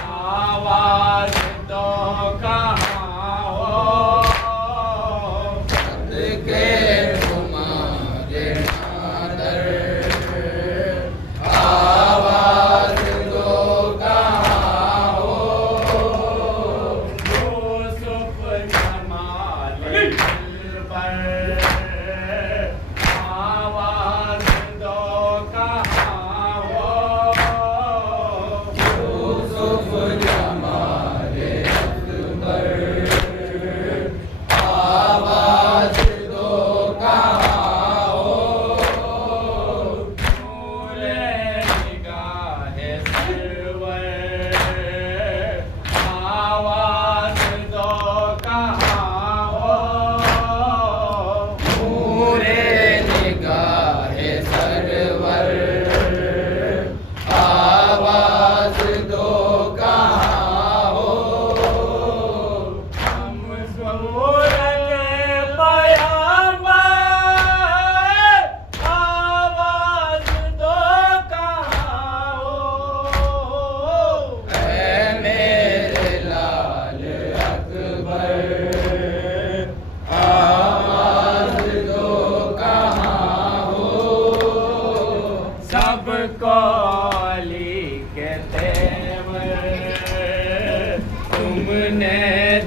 आवाज तो कहाँ हो के तुम्हारे नादर, आवाज दो कहाँ हो यूसुफ जमाल पर आवाज दो कहाँ हो यूसुफ जमाले अकबर, आवाज दो कहाँ हो नूरे निगाहे सरवर आवाज दो कहाँ हो नूरे निगाहे सरवर, आवाज दो कहाँ हो हम सूरत पयंबर आवाज दो कहाँ हो ऐ मेरे लाल अकबर, आवाज दो कहाँ हो सबको अली के तेवर तुमने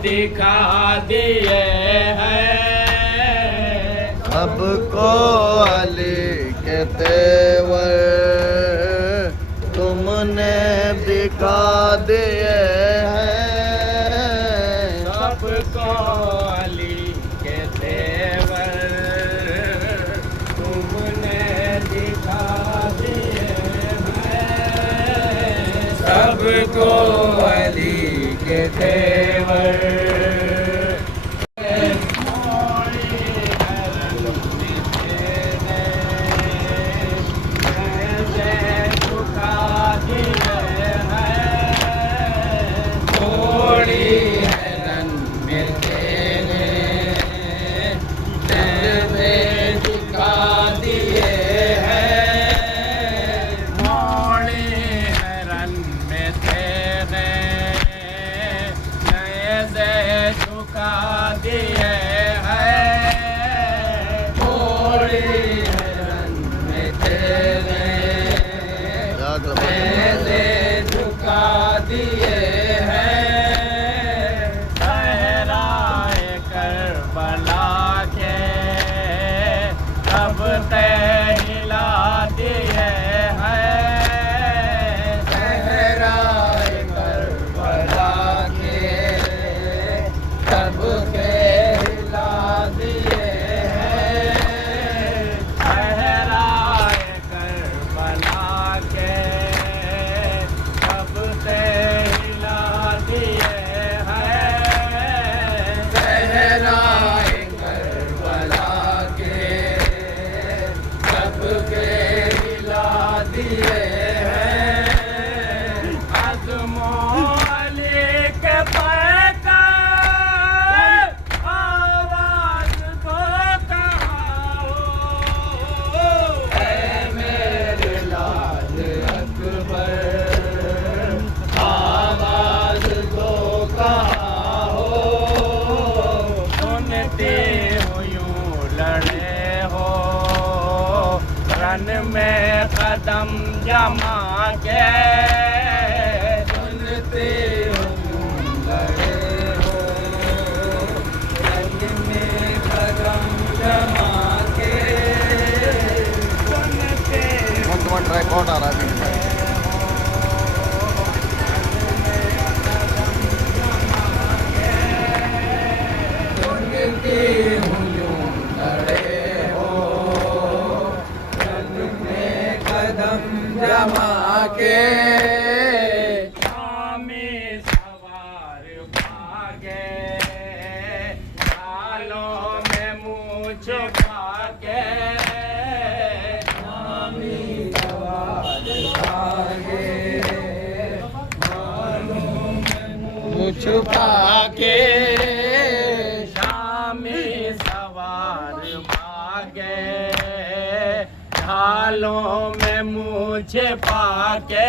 दिखा दिए हैं सबको अली के तेवर तुमने दिखा दिए हैं सबको अली के तेवर तुमने दिखा दिए हैं सबको अली के तेवर थोड़ी हैरन में तेरे जलवे दिखा दिए हैं मोड़ी हैरन में तेरे नए से झुका दिए हैं थोड़ी हैरन में तेरे जलवे झुका दिए हैं सहराए करबला के अब ते हिला दिए हैं सहराए करबला के तब के हिला दिए हैं सहराए करबला के अब ते हिला दिए हैं सहराए करबला के तब के हिला दिए हैं आज़मो अली के पैका आवाज दो कहाँ हो ऐ मेरे लाल अकबर, आवाज दो कहाँ हो सुनते हो यूं लड़े हो रन में कदम जमा के सुनते हो यूं लड़े हो रंग में कदम जमा के सुनते ट्रैक आ रहा है सुनते हो यूं लड़े हो रंग में कदम जमा के स्वामी सवार भागे बालों में मुँह छुपा के स्वामी सवार भागे मुँह छुपा के स्वामी सवार भागे ढालों में मुँह छिपा के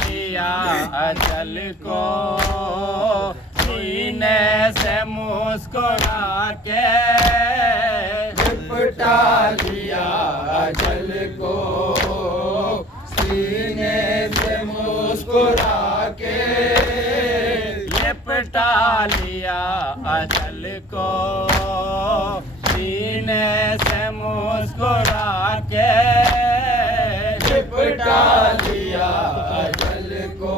लिया अचल को सीने से मुस्कुरा के लिपटा लिया अचल को सीने से मुस्कुरा के लिपटा लिया अचल को सीने से मुस्कुरा के लिपटा लिया अचल को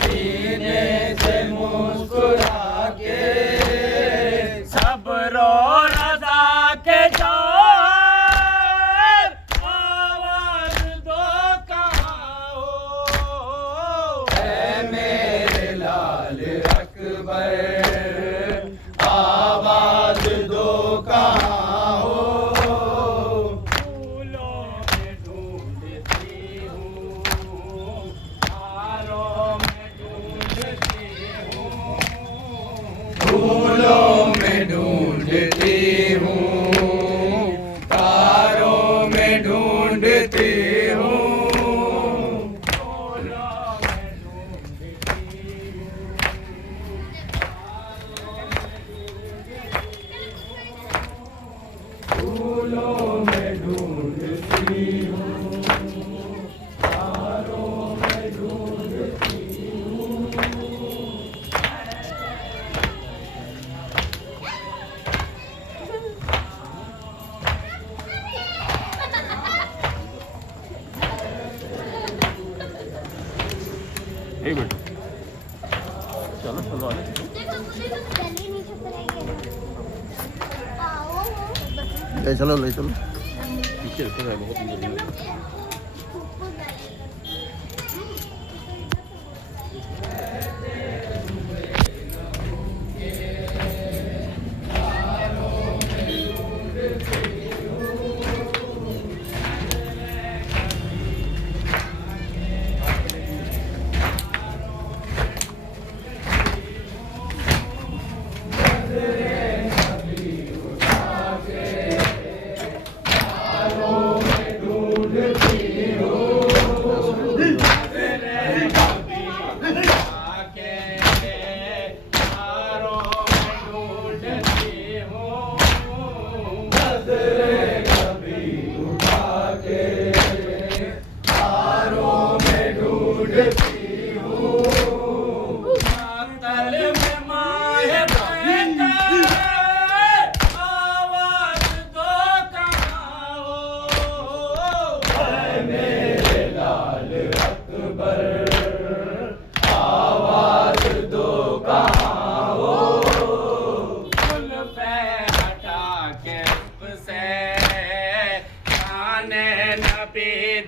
सीने से मुस्कुरा के सब रो रजा के जोर आवाज दो कहाँ हो है मेरे लाल अकबर आवाज दो कहाँ हो फूलों में ढूंढती हूँ हारों में ढूंढती हूँ फूलों में ढूंढती हूँ तारों में ढूंढती हूँ फूलों में ढूंढती हूँ फूलों में ढूंढती हूँ तारों में ढूंढती एक मिनट चलो चलो आने ले चलो ले चलो पीछे रखो है बहुत जरूरी है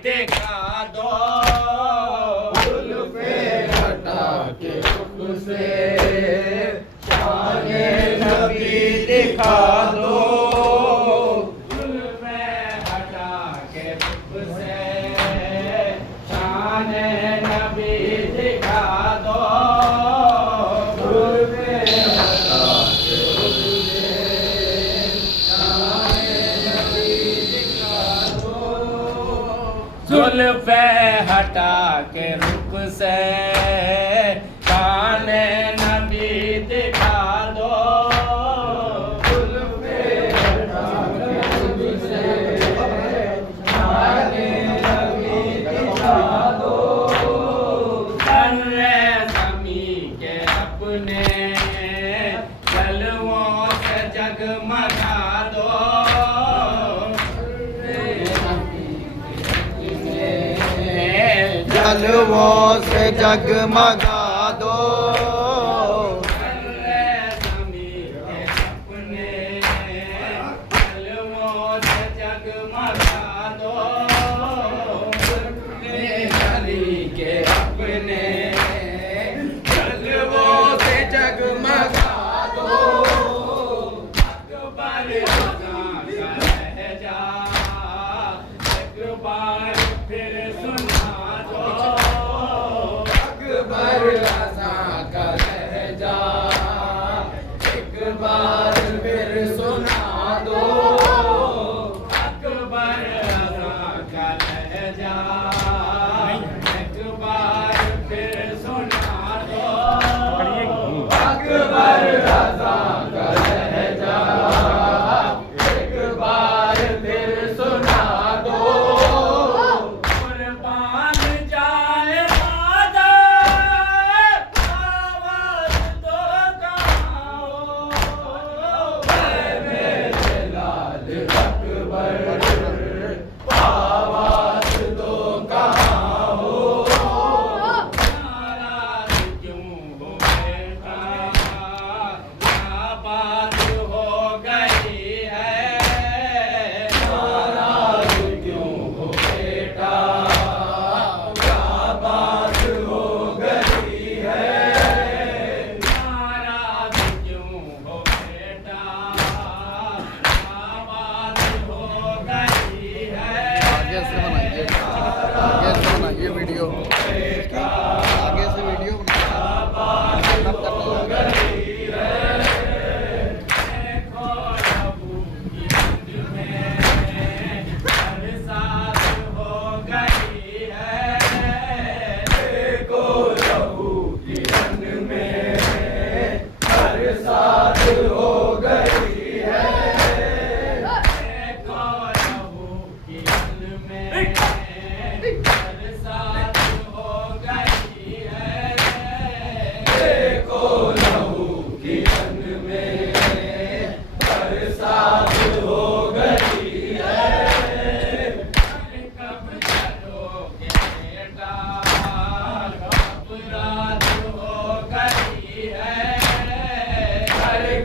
दिखा दो हटा के रुख से शाने नबी दिखा दो हटा के रुख से शान नबी दिखा दो जुल्फे हटा के रुख से कान नबी दिखा दो जुल्फे हटा के रुख से कान नबी दिखा दो सर्रे ज़मी के अपने जलवों से जगमगा दो जलवों से जगमगा दो फिर सुना दो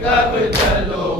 कब चलो